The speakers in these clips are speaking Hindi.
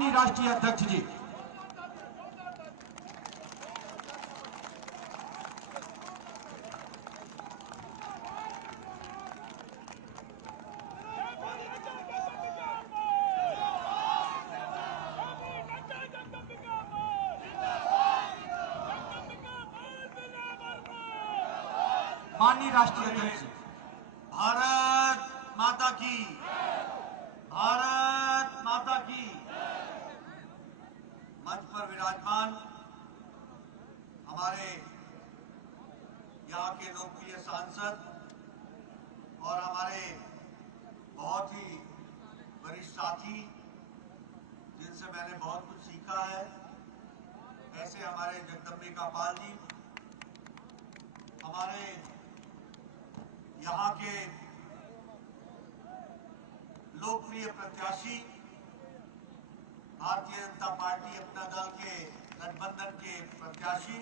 माननीय राष्ट्रीय अध्यक्ष जी। माननीय राष्ट्रीय अध्यक्ष। भारत माता की, भारत माता की। मंच पर विराजमान हमारे यहाँ के लोकप्रिय सांसद और हमारे बहुत ही वरिष्ठ साथी जिनसे मैंने बहुत कुछ सीखा है, ऐसे हमारे जगदम्बिका पाल जी, हमारे यहाँ के लोकप्रिय प्रत्याशी भारतीय जनता पार्टी अपना दल के गठबंधन के प्रत्याशी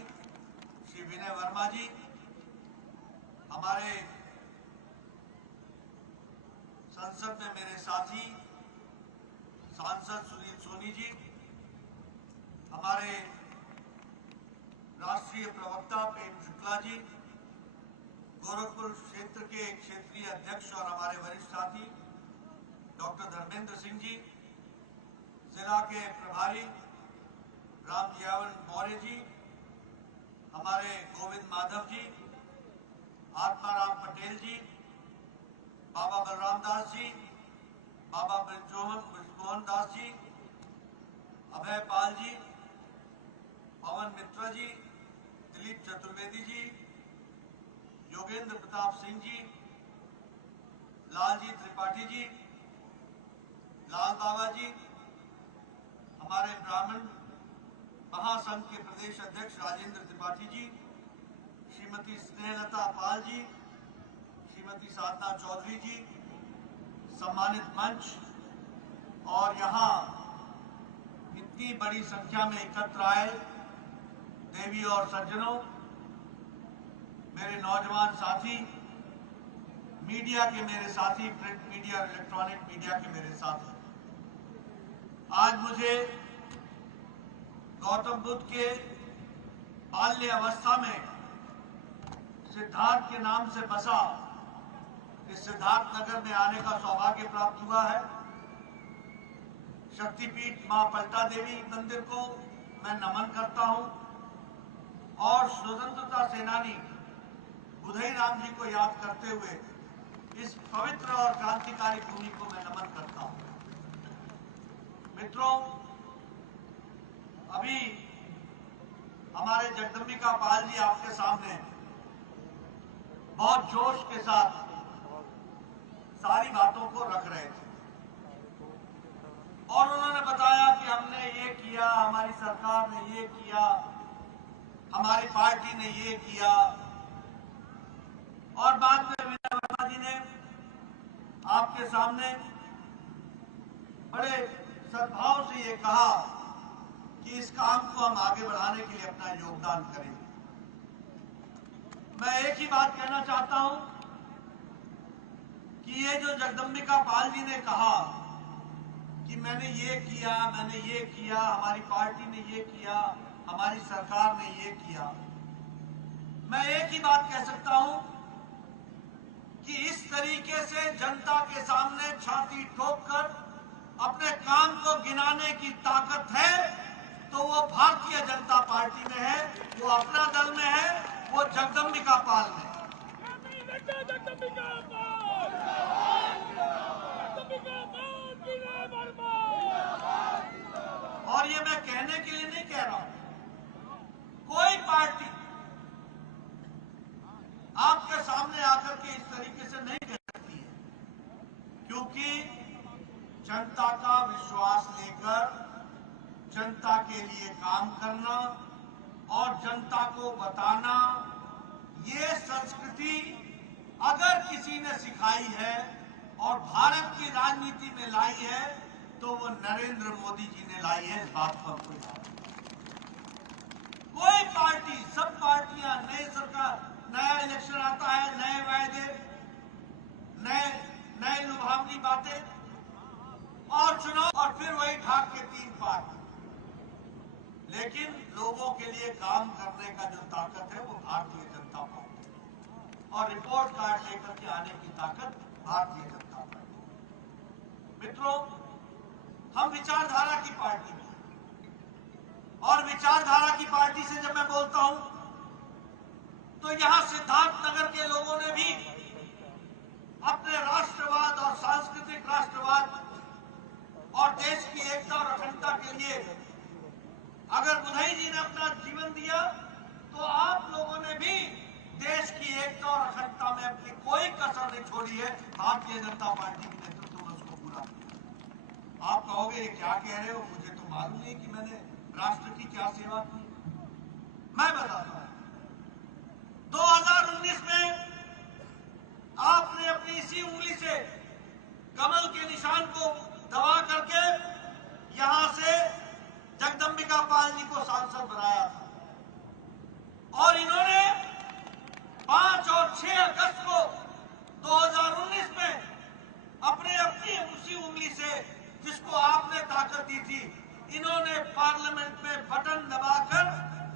श्री विनय वर्मा जी, हमारे संसद में मेरे साथी सांसद सुनील सोनी जी, हमारे राष्ट्रीय प्रवक्ता प्रेम शुक्ला जी, गोरखपुर क्षेत्र के क्षेत्रीय अध्यक्ष और हमारे वरिष्ठ साथी डॉक्टर धर्मेंद्र सिंह जी, जिला के प्रभारी रामजियावन मौर्य जी, हमारे गोविंद माधव जी, आत्माराम पटेल जी, बाबा बलराम दास जी, बाबा ब्रजमोहन दास जी, अभय पाल जी, पवन मित्रा जी, दिलीप चतुर्वेदी जी, योगेंद्र प्रताप सिंह जी, लालजी त्रिपाठी जी, लाल बाबा जी, हमारे ब्राह्मण महासंघ के प्रदेश अध्यक्ष राजेंद्र त्रिपाठी जी, श्रीमती स्नेहलता पाल जी, श्रीमती साधना चौधरी जी, सम्मानित मंच और यहाँ इतनी बड़ी संख्या में एकत्र आए देवी और सज्जनों, मेरे नौजवान साथी, मीडिया के मेरे साथी, प्रिंट मीडिया और इलेक्ट्रॉनिक मीडिया के मेरे साथी, आज मुझे गौतम बुद्ध के बाल्य अवस्था में सिद्धार्थ के नाम से बसा इस सिद्धार्थ नगर में आने का सौभाग्य प्राप्त हुआ है। शक्तिपीठ मां पलटा देवी मंदिर को मैं नमन करता हूं और स्वतंत्रता सेनानी बुधई राम जी को याद करते हुए इस पवित्र और क्रांतिकारी भूमि को मैं नमन करता हूं। मित्रों, अभी हमारे जगदम्बिका पाल जी आपके सामने बहुत जोश के साथ सारी बातों को रख रहे थे और उन्होंने बताया कि हमने ये किया, हमारी सरकार ने ये किया, हमारी पार्टी ने ये किया, और बाद में विनय वर्मा जी ने आपके सामने बड़े सद्भाव से ये कहा कि इस काम को हम आगे बढ़ाने के लिए अपना योगदान करें। मैं एक ही बात कहना चाहता हूं कि ये जो जगदम्बिका पाल जी ने कहा कि मैंने ये किया, मैंने ये किया, हमारी पार्टी ने ये किया, हमारी सरकार ने ये किया, मैं एक ही बात कह सकता हूं कि इस तरीके से जनता के सामने छाती ठोककर अपने काम को गिनाने की ताकत है तो वो भारतीय जनता पार्टी में है, वो अपना दल में है, वो जगदम्बिका पाल में। और ये मैं कहने के लिए नहीं कह रहा हूं, कोई पार्टी आपके सामने आकर के इस तरीके से नहीं कह सकती है, क्योंकि जनता का विश्वास लेकर जनता के लिए काम करना और जनता को बताना, ये संस्कृति अगर किसी ने सिखाई है और भारत की राजनीति में लाई है तो वो नरेंद्र मोदी जी ने लाई है। इस बात को हमको याद है। कोई पार्टी, सब पार्टियां, नई सरकार, नया इलेक्शन आता है, नए वायदे, नए लुभावनी बातें और चुनाव और फिर वही ढाक के 3 पार। लिए काम करने का जो ताकत है वो भारतीय जनता पार्टी और रिपोर्ट कार्ड लेकर के आने की ताकत भारतीय जनता पार्टी। मित्रों, हम विचारधारा की पार्टी हैं और विचारधारा की पार्टी से जब मैं बोलता हूं तो यहां सिद्धार्थनगर के लोगों ने भी अपने राष्ट्रवाद और सांस्कृतिक राष्ट्रवाद और देश की एकता और अखंडता के लिए अगर बुधई जी ने अपना जीवन दिया तो आप लोगों ने भी देश की एकता और अखंडता में अपनी कोई कसर नहीं छोड़ी है। भारतीय जनता पार्टी के नेतृत्व में उसको पूरा किया। आप कहोगे क्या कह रहे हो, मुझे तो मालूम नहीं कि मैंने राष्ट्र की क्या सेवा की। मैं बताता हूं, 2019 में आपने अपनी इसी उंगली से कमल के निशान को दबा करके यहां से जगदंबिका पाल जी को सांसद बनाया था और इन्होंने 5 और 6 अगस्त को 2019 में अपनी उसी उंगली से जिसको आपने ताकत दी थी, इन्होंने पार्लियामेंट में बटन दबाकर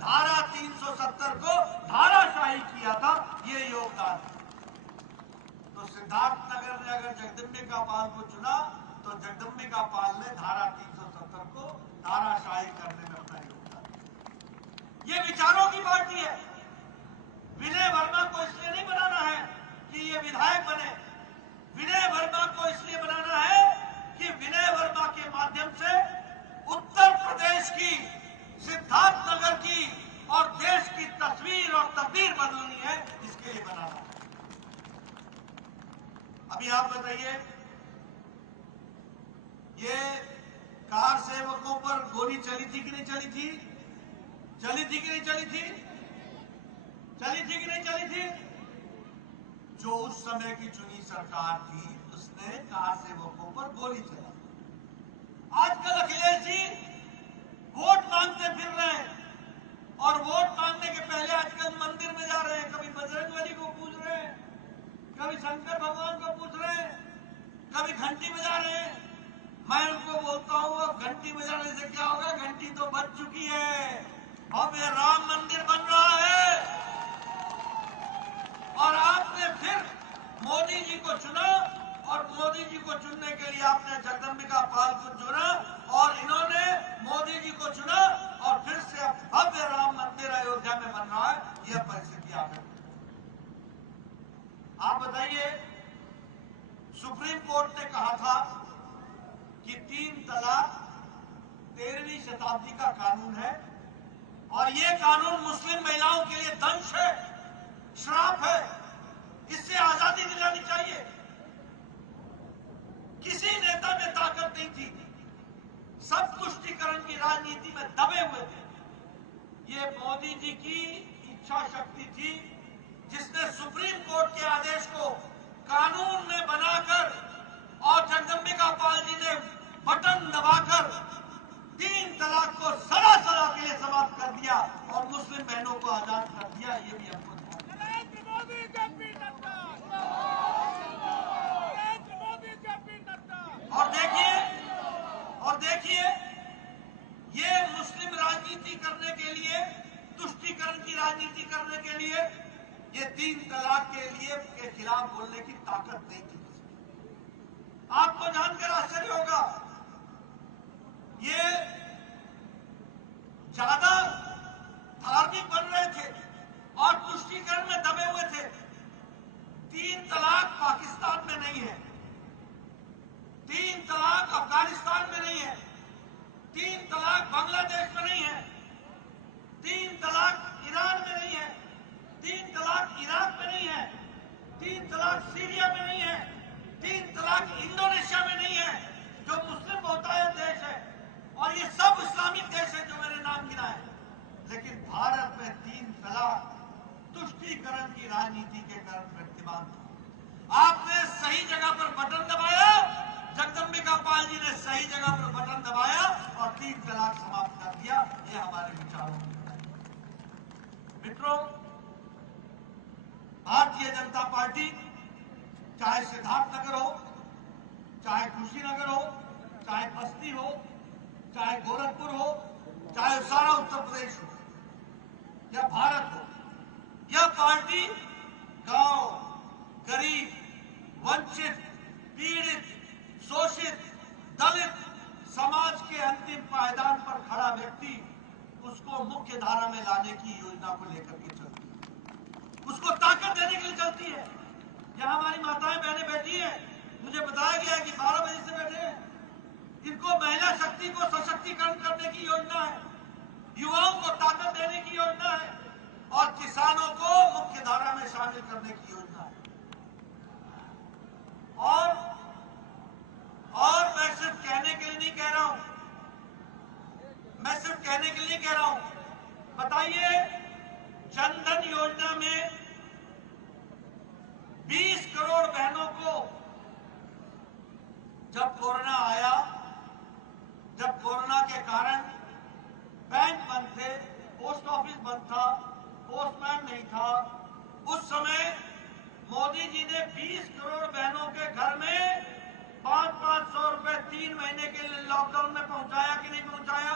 धारा 370 को धाराशाही किया था। ये योगदान। तो सिद्धार्थनगर ने अगर जगदंबिका पाल को चुना तो जगदंबिका पाल ने धारा 370 को धाराशाही करने में अपना योगदान दिया। ये विचारों की पार्टी है। विनय वर्मा को इसलिए नहीं बनाना है कि ये विधायक बने। विनय वर्मा को इसलिए बनाना है कि विनय वर्मा के माध्यम से उत्तर प्रदेश की, सिद्धार्थनगर की और देश की तस्वीर और तकदीर बदलनी है, इसके लिए बनाना है। अभी आप बताइए, ये कार सेवकों पर गोली चली थी कि नहीं चली थी? चली थी कि नहीं चली थी? चली थी कि नहीं चली थी? जो उस समय की चुनी सरकार थी उसने कार सेवकों पर गोली चलाई। आजकल अखिलेश जी वोट मांगते फिर रहे हैं और वोट मांगने के पहले आजकल मंदिर में जा रहे हैं। कभी बजरंगबली को पूज रहे हैं, कभी शंकर भगवान को पूछ रहे हैं, कभी घंटी बजा रहे हैं। मैं उनको बोलता हूं, अब घंटी बजाने से क्या होगा? घंटी तो बज चुकी है। अब ये राम मंदिर बन रहा है और आपने फिर मोदी जी को चुना और मोदी जी को चुनने के लिए आपने जगदंबिका पाल को चुना और इन्होंने मोदी जी को चुना और फिर से अब भव्य राम मंदिर अयोध्या में बन रहा है। यह परिस्थिति आ गई। आप बताइए, सुप्रीम कोर्ट ने कहा था कि 3 तलाक 13वीं शताब्दी का कानून है और यह कानून मुस्लिम महिलाओं के लिए दंश है, श्राप है, इससे आजादी दिलानी चाहिए। किसी नेता में ताकत नहीं थी, सब तुष्टीकरण की राजनीति में दबे हुए थे। ये मोदी जी की इच्छा शक्ति थी जिसने सुप्रीम कोर्ट के आदेश को कानून में बनाकर और जगदंबिका पाल जी ने बटन दबाकर 3 तलाक को सदा के लिए समाप्त कर दिया और मुस्लिम बहनों को आजाद कर दिया। ये भी हमको और देखिए ये मुस्लिम राजनीति करने के लिए, तुष्टीकरण की राजनीति करने के लिए, ये 3 तलाक के खिलाफ बोलने की ताकत नहीं थी। आपको जानकर आश्चर्य होगा, ये ज्यादा धार्मिक बन रहे थे और तुष्टीकरण में दबे हुए थे। 3 तलाक पाकिस्तान में नहीं है, 3 तलाक अफगानिस्तान में नहीं है, 3 तलाक बांग्लादेश में नहीं है, 3 तलाक ईरान में नहीं है, 3 तलाक इराक में नहीं है, 3 तलाक सीरिया में नहीं है, 3 तलाक इंडोनेशिया में नहीं है, जो मुस्लिम बहुतायत देश है और ये सब इस्लामिक देश है जो मैंने नाम गिना है। लेकिन भारत में 3 तलाक तुष्टीकरण की राजनीति के कारण प्रतिबंध था। आपने सही जगह पर बटन दबाया, जगदंबिका पाल जी ने सही जगह पर बटन दबाया और 3 तलाक समाप्त कर दिया। ये हमारे विचारों की लड़ाई। मित्रों, भारतीय जनता पार्टी चाहे सिद्धार्थनगर हो, चाहे कुशीनगर हो, चाहे बस्ती हो, चाहे गोरखपुर हो, चाहे सारा उत्तर प्रदेश हो, या भारत हो, यह पार्टी गांव, गरीब, वंचित, पीड़ित, शोषित, दलित समाज के अंतिम पायदान पर खड़ा व्यक्ति उसको मुख्य धारा में लाने की योजना को लेकर के चलती है, उसको ताकत देने के लिए चलती है। यहाँ हमारी माताएं बहनें बैठी हैं, मुझे बताया गया कि 12 बजे से बैठे हैं। इनको महिला शक्ति को सशक्तिकरण करने की योजना है, युवाओं को ताकत देने की योजना है और किसानों को मुख्य धारा में शामिल करने की योजना है। और मैं सिर्फ कहने के लिए नहीं कह रहा हूं, मैं सिर्फ कहने के लिए कह रहा हूं। बताइए, जनधन योजना में 20 करोड़ बहनों को जब कोरोना आया, जब कोरोना के कारण बैंक बंद थे, पोस्ट ऑफिस बंद था, पोस्टमैन नहीं था, उस समय मोदी जी ने 20 करोड़ बहनों के घर में 500-500 रुपए 3 महीने के लिए लॉकडाउन में पहुंचाया कि नहीं पहुंचाया?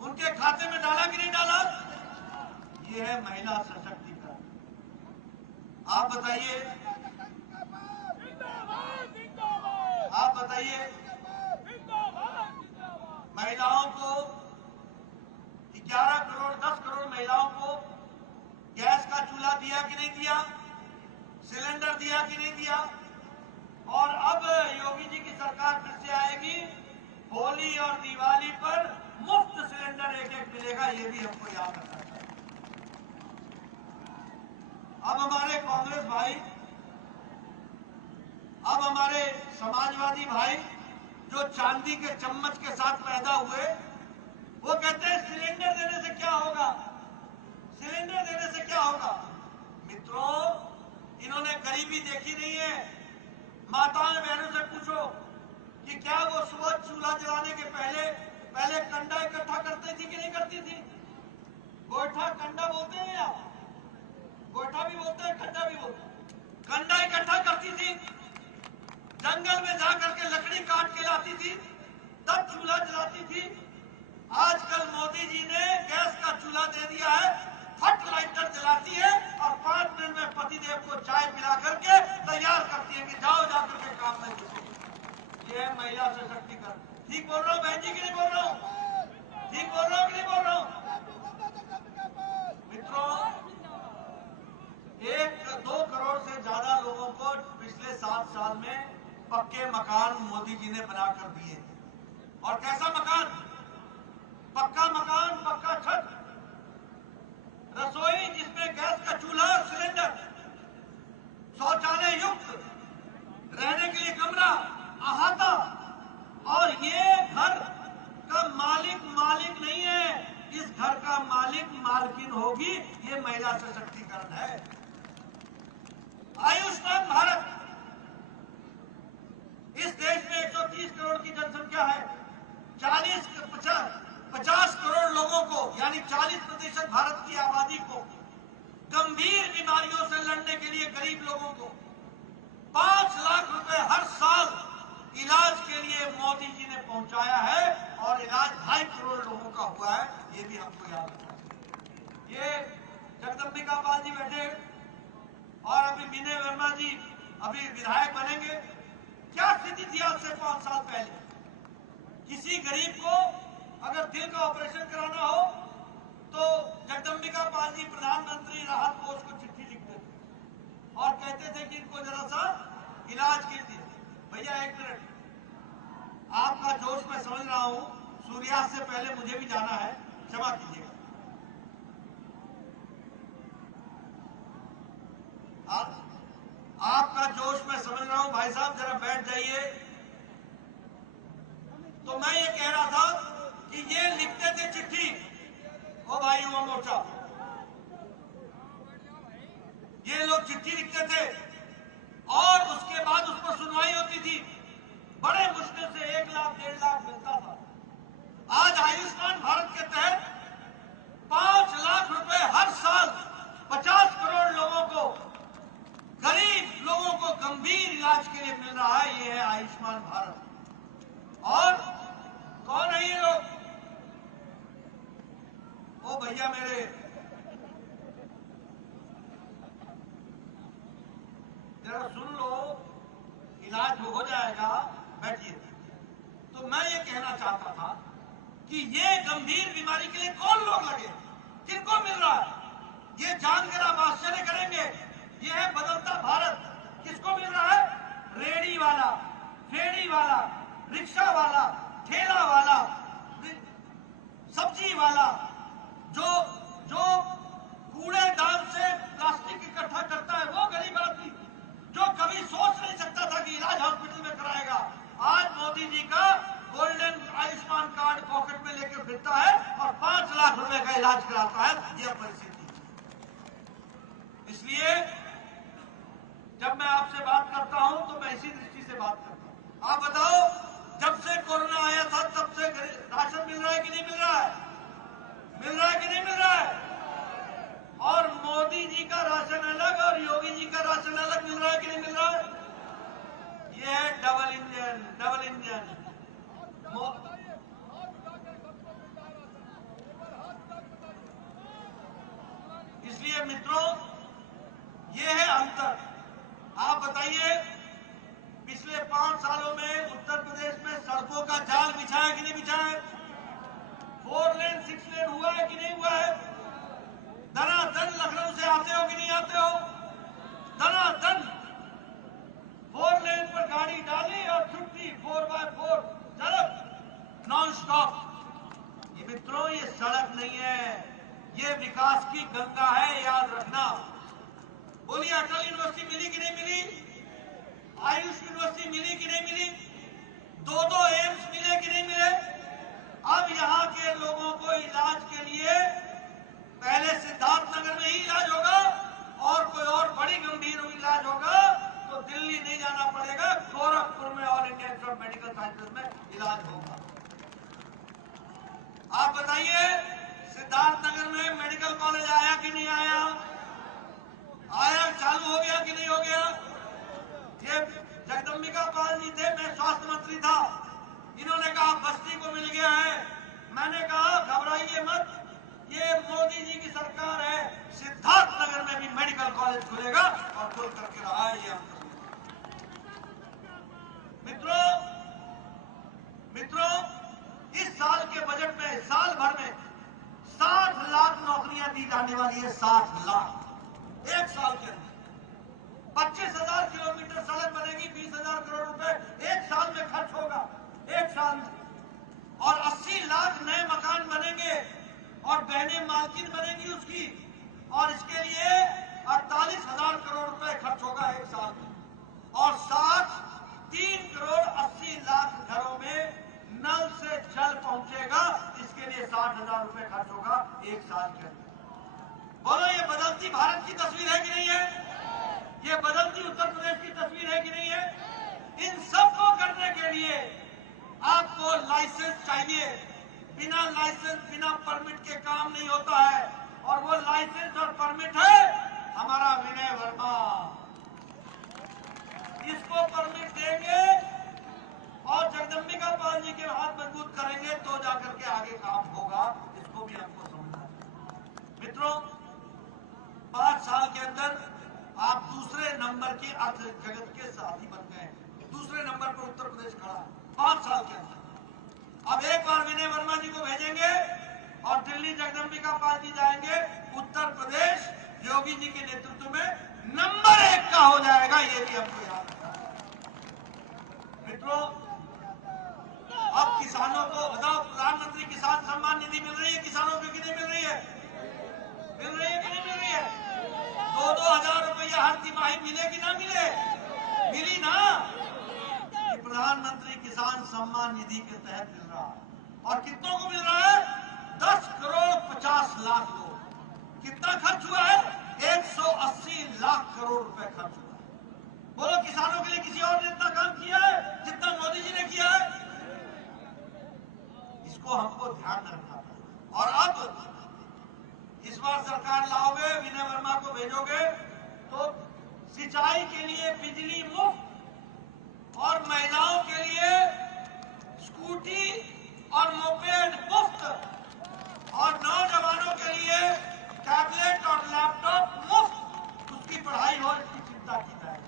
उनके खाते में डाला कि नहीं डाला? ये है महिला सशक्तिकरण। आप बताइए, महिलाओं को 11 करोड़ 10 करोड़ महिलाओं को गैस का चूल्हा दिया कि नहीं दिया? सिलेंडर दिया कि नहीं दिया? और अब योगी जी की सरकार फिर से आएगी, होली और दिवाली पर मुफ्त सिलेंडर एक मिलेगा, ये भी हमको याद रखना चाहिए। अब हमारे कांग्रेस भाई, अब हमारे समाजवादी भाई जो चांदी के चम्मच के साथ पैदा हुए, वो कहते हैं सिलेंडर देने से क्या होगा, सिलेंडर देने से क्या होगा। मित्रों, इन्होंने गरीबी देखी नहीं है। माताएं बहनों से पूछो कि क्या वो सुबह चूल्हा जलाने के पहले कंडा इकट्ठा करती थी कि नहीं करती थी? गोईठा कंडा बोलते हैं, या गोईठा भी बोलते हैं, कंडा भी बोलते हैं। कंडा इकट्ठा करती थी, जंगल में जाकर के लकड़ी काट के लाती थी, तब चूल्हा जलाती थी। आजकल मोदी जी ने गैस का चूल्हा दे दिया है, फट लाइटर जलाती है और 5 मिनट में पतिदेव को चाय पिला करके तैयार करती है कि जाओ जाकर के काम में जुटो। ये है महिला सशक्तिकरण। ठीक बोल रहा हूँ बहन जी कि नहीं बोल रहा हूँ? ठीक बोल रहा हूँ कि नहीं बोल रहा हूँ? मित्रों, 1-2 करोड़ से ज्यादा लोगों को पिछले 7 साल में पक्के मकान मोदी जी ने बनाकर दिए। और कैसा मकान? पक्का मकान, पक्का छत, रसोई जिसमें गैस का चूल्हा और सिलेंडर, शौचालय युक्त, रहने के लिए कमरा, अहाता। और ये घर का मालिक नहीं है, इस घर का मालिक मालकिन होगी। ये महिला सशक्तिकरण है। आयुष्मान भारत, इस देश में 130 करोड़ की जनसंख्या है, 50 करोड़ लोगों को यानी 40% भारत की आबादी को गंभीर बीमारियों से लड़ने के लिए गरीब लोगों को 5 लाख रुपए हर साल इलाज के लिए मोदी जी ने पहुंचाया है और इलाज 2.5 करोड़ लोगों का हुआ है। ये भी हमको याद रखना चाहिए। ये जगदम्बिका पाल जी बैठे और अभी विनय वर्मा जी अभी विधायक बनेंगे। क्या स्थिति थी आज से 5 साल पहले? किसी गरीब को अगर दिल का ऑपरेशन कराना हो तो जगदम्बिका पाल जी प्रधानमंत्री राहत कोष को चिट्ठी लिखते थे और कहते थे कि इनको जरा सा इलाज कीजिए। भैया 1 मिनट, आपका जोश मैं समझ रहा हूं, सूर्यास्त से पहले मुझे भी जाना है, क्षमा कीजिएगा। आपका जोश मैं समझ रहा हूं भाई साहब, जरा बैठ जाइए। तो मैं ये कह रहा था कि ये लिखते थे चिट्ठी, ओ भाई युवा मोर्चा, ये लोग चिट्ठी लिखते थे और उसके बाद उस पर सुनवाई होती थी। बड़े मुश्किल से 1 लाख 1.5 लाख मिलता था। आज आयुष्मान भारत के तहत 5 लाख रुपए हर साल 50 करोड़ लोगों को, गरीब लोगों को गंभीर इलाज के लिए मिल रहा है। ये है आयुष्मान भारत। और कौन है ये लोग? ओ भैया मेरे जरा सुन लो, इलाज हो जाएगा, बैठिए। तो मैं ये कहना चाहता था कि ये गंभीर बीमारी के लिए कौन लोग लगे, किनको मिल रहा है, ये जानकर आप आश्चर्य करेंगे। ये है बदलता भारत। किसको मिल रहा है? रेडी वाला, फेड़ी वाला, रिक्शा वाला, ठेला वाला, सब्जी वाला, जो जो कूड़ेदान से प्लास्टिक इकट्ठा करता है, वो गरीब आदमी जो कभी सोच नहीं सकता था कि इलाज हॉस्पिटल में कराएगा, आज मोदी जी का गोल्डन आयुष्मान कार्ड पॉकेट में लेकर फिरता है और 5 लाख रुपए का इलाज कराता है। यह परिस्थिति। इसलिए जब मैं आपसे बात करता हूं तो मैं इसी दृष्टि से बात करता हूं। आप बताओ, जब से कोरोना आया था तब से राशन मिल रहा है कि नहीं मिल रहा है? मिल रहा है कि नहीं मिल रहा है? और मोदी जी का राशन अलग और योगी जी का राशन अलग मिल रहा है कि नहीं मिल रहा है? ये है डबल इंजन, डबल इंजन। इसलिए मित्रों, ये है अंतर। आप बताइए, पिछले 5 सालों में उत्तर प्रदेश में सड़कों का जाल बिछा है कि नहीं बिछा है? 4 लेन 6 लेन हुआ है कि नहीं हुआ है? दनादन लखनऊ से आते हो कि नहीं आते हो? दनादन 4 लेन पर गाड़ी डाली और छुट्टी 4x4 सड़क नॉन स्टॉप। ये मित्रों, ये सड़क नहीं है, ये विकास की गंगा है, याद रखना। बोलिए, अटल यूनिवर्सिटी मिली कि नहीं मिली? आयुष यूनिवर्सिटी मिली कि नहीं मिली? 2 एम्स मिले कि नहीं मिले? अब यहाँ के लोगों को इलाज के लिए पहले सिद्धार्थनगर में ही इलाज होगा, और कोई और बड़ी गंभीर इलाज होगा तो दिल्ली नहीं जाना पड़ेगा, गोरखपुर में all India institute of medical sciences में इलाज होगा। आप बताइए, सिद्धार्थनगर में मेडिकल कॉलेज आया कि नहीं आया? आया, चालू हो गया कि नहीं हो गया? ये जगदम्बिका पाल जी थे, मैं स्वास्थ्य मंत्री था, इन्होंने कहा बस्ती को मिल गया है। मैंने कहा घबराइए मत, ये मोदी जी की सरकार है, सिद्धार्थनगर में भी मेडिकल कॉलेज खुलेगा और खुल करके रहा है। ये मित्रों, इस साल के बजट में साल भर में 60 लाख नौकरियां दी जाने वाली है। 60 लाख एक साल के अंदर। 25,000 किलोमीटर सड़क बनेगी, 20,000 करोड़ रुपए एक साल में खर्च होगा, एक साल में। और 80 लाख नए मकान बनेंगे और बहनें मालकिन बनेंगी उसकी, और इसके लिए 48,000 करोड़ रुपए खर्च होगा एक साल में। और 3 करोड़ 80 लाख घरों में नल से जल पहुंचेगा, इसके लिए 60,000 रुपए खर्च होगा एक साल के अंदर। बोलो, ये बदलती भारत की तस्वीर है कि नहीं है? ये बदलती उत्तर प्रदेश की तस्वीर है कि नहीं है? इन सब को करने के लिए आपको लाइसेंस चाहिए। बिना लाइसेंस, बिना परमिट के काम नहीं होता है, और वो लाइसेंस और परमिट है हमारा विनय वर्मा। इसको परमिट देंगे और जगदम्बिका पाल जी के हाथ मजबूत करेंगे तो जाकर के आगे काम होगा। इसको भी हमको समझना है। मित्रों, 5 साल के अंदर आप दूसरे नंबर के अर्थ जगत के साथी बन गए। दूसरे नंबर पर उत्तर प्रदेश खड़ा है 5 साल के अंदर। अब एक बार विनय वर्मा जी को भेजेंगे और दिल्ली जगदम्बिका पाल जी जाएंगे। उत्तर प्रदेश योगी जी के नेतृत्व में नंबर 1 का हो जाएगा, ये भी हमको याद रखना। मित्रों, अब किसानों को बताओ, प्रधानमंत्री किसान सम्मान निधि मिल रही है किसानों को कि नहीं मिल रही है? मिल रही है कि नहीं मिल रही है? 2-2 हजार रुपया हर तिमाही मिले कि ना मिले? मिली ना? ये प्रधानमंत्री किसान सम्मान निधि के तहत मिल रहा है। और कितनों को मिल रहा है? 10 करोड़ 50 लाख लोग। कितना खर्च हुआ है? 180 लाख करोड़ रुपए खर्च हुआ है। बोलो, किसानों के लिए किसी और ने इतना काम किया है जितना मोदी जी ने किया है? इसको हमको ध्यान में रखना है। और अब इस बार सरकार लाओगे, विनय वर्मा को भेजोगे तो सिंचाई के लिए बिजली मुफ्त, और महिलाओं के लिए स्कूटी और मोपेड मुफ्त, और नौजवानों के लिए टैबलेट और लैपटॉप मुफ्त। उसकी पढ़ाई हो, इसकी चिंता की जाए।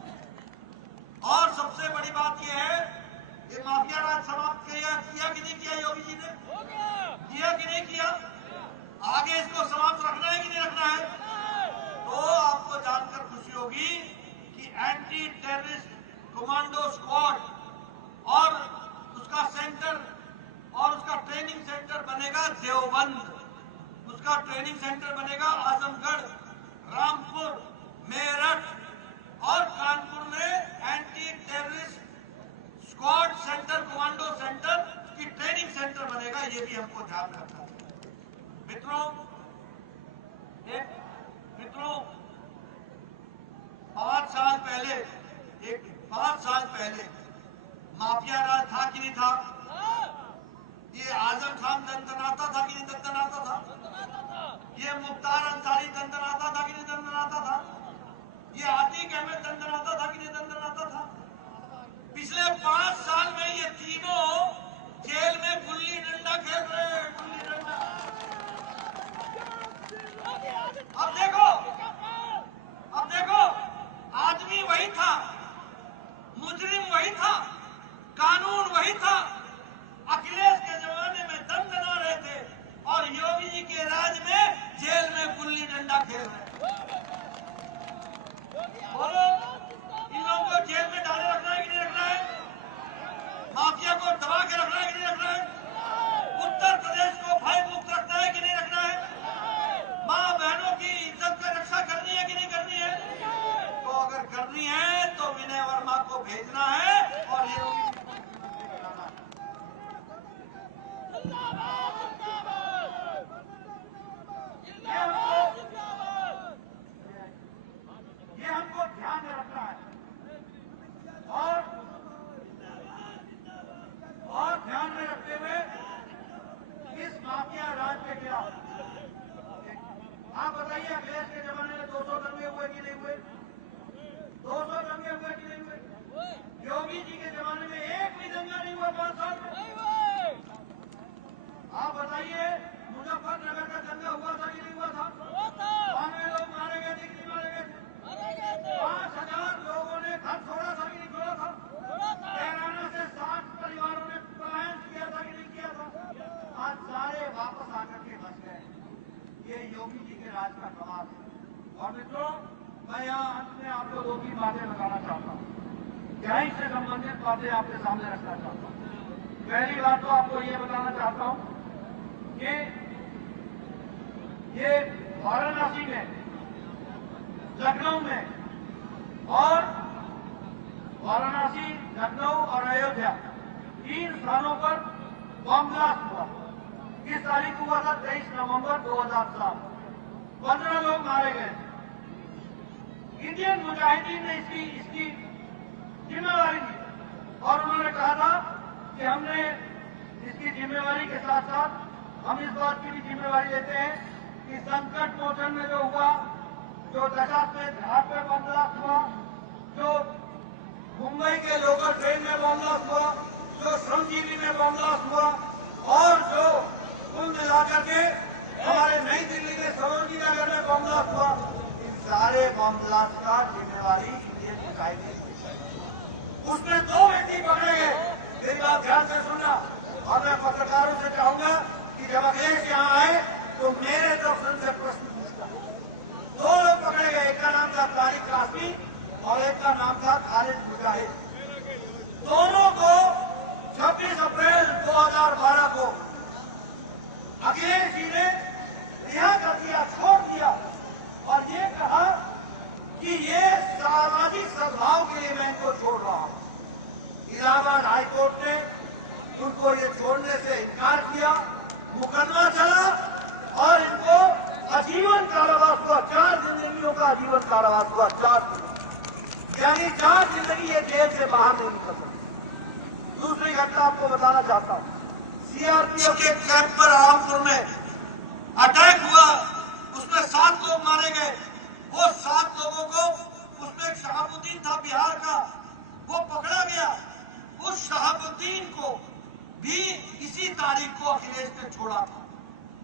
मित्रों, मैं यहाँ अंत में आपको 2-3 बातें बताना चाहता हूँ। जय से संबंधित बातें आपके सामने रखना चाहता हूँ। पहली बात तो आपको ये बताना चाहता हूँ कि ये वाराणसी में, लखनऊ में और वाराणसी, लखनऊ और अयोध्या 3 स्थानों पर बम ब्लास्ट हुआ। किस तारीख को हुआ था? 23 नवंबर 2007। 15 लोग मारे गए। इंडियन मुजाहिदीन ने इसकी जिम्मेवारी ली और उन्होंने कहा था कि हमने इसकी जिम्मेवारी के साथ साथ हम इस बात की भी जिम्मेवारी लेते हैं कि संकट मोचन में जो हुआ, जो दशाश्वमेध घाट पर बम ब्लास्ट हुआ, जो मुंबई के लोकल ट्रेन में बम ब्लास्ट हुआ, जो श्रमजीवी में बम ब्लास्ट हुआ और जो कुल मिलाकर के हमारे नई दिल्ली के सरोजनी नगर में बम ब्लास्ट हुआ, इन सारे बम ब्लास्ट का जिम्मेवारी इंडियन मुजाहिदीन। उसमें 2 व्यक्ति पकड़े गए। मेरी बात ध्यान से सुनना और मैं पत्रकारों से चाहूंगा कि जब अखिलेश यहाँ आए तो मेरे तरफ से प्रश्न पूछना। 2 लोग पकड़े गए। एक का नाम था तारिक कासमी और एक का नाम था खालिद मुजाहिद। दोनों को 26 अप्रैल 2012 को अखिलेश जी ने रिहा कर दिया, छोड़ दिया और ये कहा कि ये सामाजिक सद्भाव के लिए मैं इनको छोड़ रहा हूं। इलाहाबाद हाईकोर्ट ने उनको ये छोड़ने से इनकार किया, मुकदमा चला और इनको आजीवन कारावास हुआ। 4 जिंदगियों का आजीवन कारावास हुआ। 4 यानी 4 जिंदगी ये जेल से बाहर नहीं निकल सकते। दूसरी घटना आपको बताना चाहता हूं। सीआरपीएफ के कैंप पर रामपुर में अटैक हुआ, उसमें 7 लोग मारे गए। वो 7 लोगों को, उसमें एक शहाबुद्दीन था बिहार का, वो पकड़ा गया। उस शहाबुद्दीन को भी इसी तारीख को अखिलेश ने छोड़ा था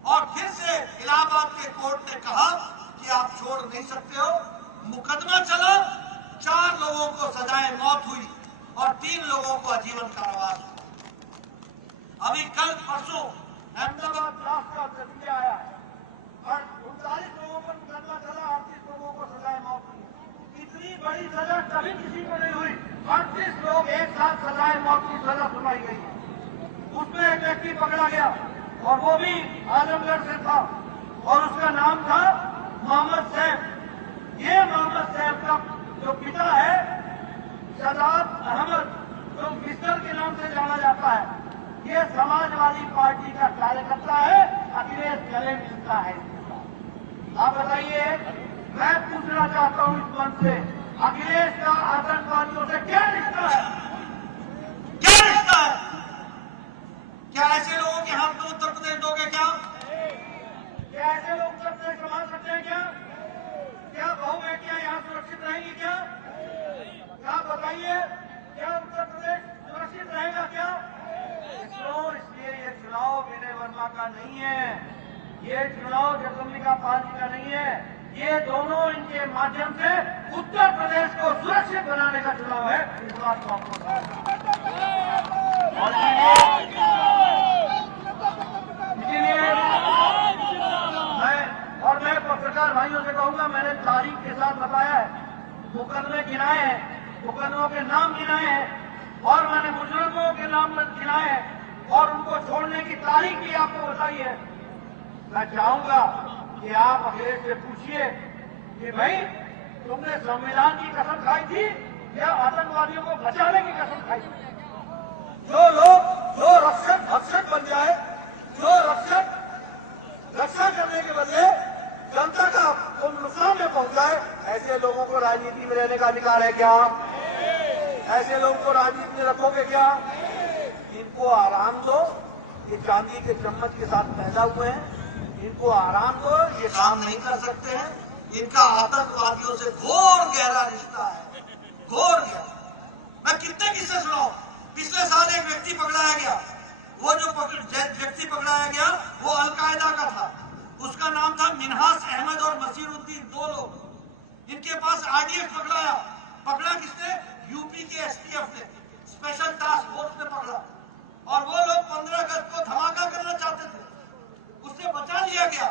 और फिर से इलाहाबाद के कोर्ट ने कहा कि आप छोड़ नहीं सकते हो। मुकदमा चला, 4 लोगों को सजाए मौत हुई और 3 लोगों को आजीवन कारावास हुआ। अभी कल परसों अहमदाबाद ब्लास्ट का नतीजा आया और 39 लोगों पर मुकदमा चला, 38 लोगों को सजाए मौत हुई। इतनी बड़ी सजा कभी किसी को नहीं हुई। 38 लोग एक साथ सजाए मौत की सजा सुनाई गई। उसमें एक व्यक्ति पकड़ा गया और वो भी आजमगढ़ से था और उसका नाम था मोहम्मद सैफ। ये मोहम्मद सैफ का जो पिता है शदाब अहमद, जो मिस्टर के नाम से जाना जाता है, ये समाजवादी पार्टी का कार्यकर्ता है। अखिलेश गले मिलता है। आप बताइए, मैं पूछना चाहता हूं इस मंच से, अखिलेश का आतंकवादियों से क्या रिश्ता है? क्या रिश्ता है? क्या ऐसे लोगों के हाथ में उत्तर प्रदेश दोगे? क्या ऐसे लोग उत्तर प्रदेश संभाल सकते हैं? क्या बहु बेटियां यहाँ सुरक्षित रहेंगी? क्या बताइए, क्या उत्तर प्रदेश सुरक्षित रहेगा? क्या इसलिए ये चुनाव विनय वर्मा का नहीं है, ये चुनाव जगदम्बिका पाल जी का नहीं है। ये दोनों इनके माध्यम से उत्तर प्रदेश को सुरक्षित बनाने का चुनाव है। इस बात को आपको और मैं पत्रकार भाइयों से कहूंगा, मैंने तारीख के साथ बताया है, मुकदमे गिनाए हैं, मुकदमों के नाम गिनाए हैं और मैंने मुजरिमों के नाम गिनाए हैं और उनको छोड़ने की तारीख भी आपको बताई है। मैं चाहूंगा कि आप अखिलेश से पूछिए कि भाई तुमने संविधान की कसम खाई थी या आतंकवादियों को बचाने की कसम खाई थी? जो रक्षक भक्षक बन जाए, जो रक्षा करने के बदले जनता का नुकसान में पहुंचाए, ऐसे लोगों को राजनीति में रहने का अधिकार है क्या? ऐसे लोगों को राजनीति में रखोगे क्या? इनको आराम दो। ये चांदी के चम्मच के साथ पैदा हुए हैं, इनको आराम दो। ये काम नहीं कर सकते हैं। इनका आतंकवादियों से घोर गहरा रिश्ता है, घोर गहरा। मैं कितने किस्से सुनाऊं। पिछले साल एक व्यक्ति पकड़ाया गया। वो जो व्यक्ति पकड़ाया गया वो अलकायदा का था। उसका नाम था मिन्हास अहमद और मसीरुद्दीन, 2 लोग। इनके पास आरडीएक्स पकड़ा किसने? यूपी के एसटीएफ ने, स्पेशल टास्क फोर्स ने पकड़ा और वो लोग 15 अगस्त को धमाका करना चाहते थे, उससे बचा लिया गया।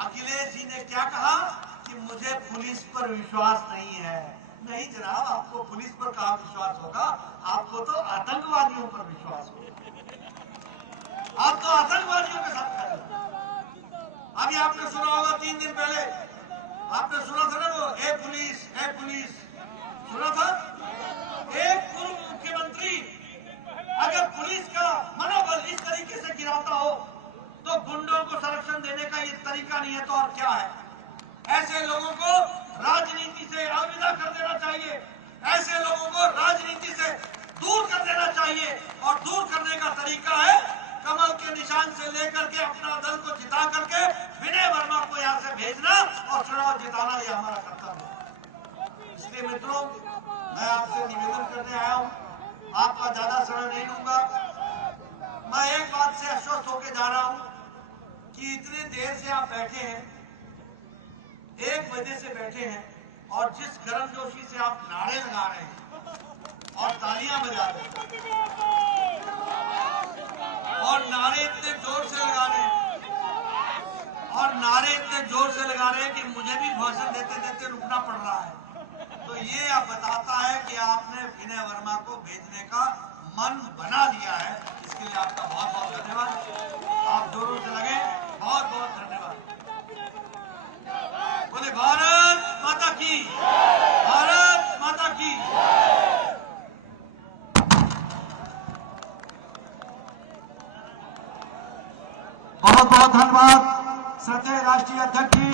अखिलेश जी ने क्या कहा कि मुझे पुलिस पर विश्वास नहीं है। नहीं जनाब, आपको पुलिस पर कहाँ विश्वास होगा, आपको तो आतंकवादियों पर विश्वास होगा। आप तो आतंकवादियों के साथ खड़े हो। अभी आपने सुना होगा 3 दिन पहले आपने सुना था ना वो ए पुलिस सुना था। एक पूर्व मुख्यमंत्री अगर पुलिस का मनोबल इस तरीके से गिराता हो तो गुंडों को संरक्षण देने का ये तरीका नहीं है तो और क्या है। ऐसे लोगों को राजनीति से अलविदा कर देना चाहिए। ऐसे लोगों को राजनीति से दूर कर देना चाहिए और दूर करने का तरीका है कमल के निशान से लेकर के अपना दल को जिता करके विनय वर्मा को यहाँ से भेजना और चुनाव जिताना, ये हमारा कर्तव्य है। इसलिए मित्रों, मैं आपसे निवेदन करने आया हूँ, आपका ज्यादा समय नहीं लूंगा। मैं एक बात से आश्वस्त होकर जा रहा हूँ कि इतनी देर से आप बैठे हैं, 1 बजे से बैठे हैं और जिस गर्मजोशी से आप नारे लगा रहे हैं और तालियां बजा रहे हैं और नारे इतने जोर से लगा रहे हैं कि मुझे भी भाषण देते देते रुकना पड़ रहा है, तो ये आप बताता है कि आपने विनय वर्मा को भेजने का मन बना लिया है। इसके लिए आपका बहुत बहुत धन्यवाद। आप जोरों से लगे, बहुत बहुत धन्यवाद। बोले भारत माता की, भारत माता की। बहुत बहुत धन्यवाद श्रद्धेय राष्ट्रीय अध्यक्ष जी।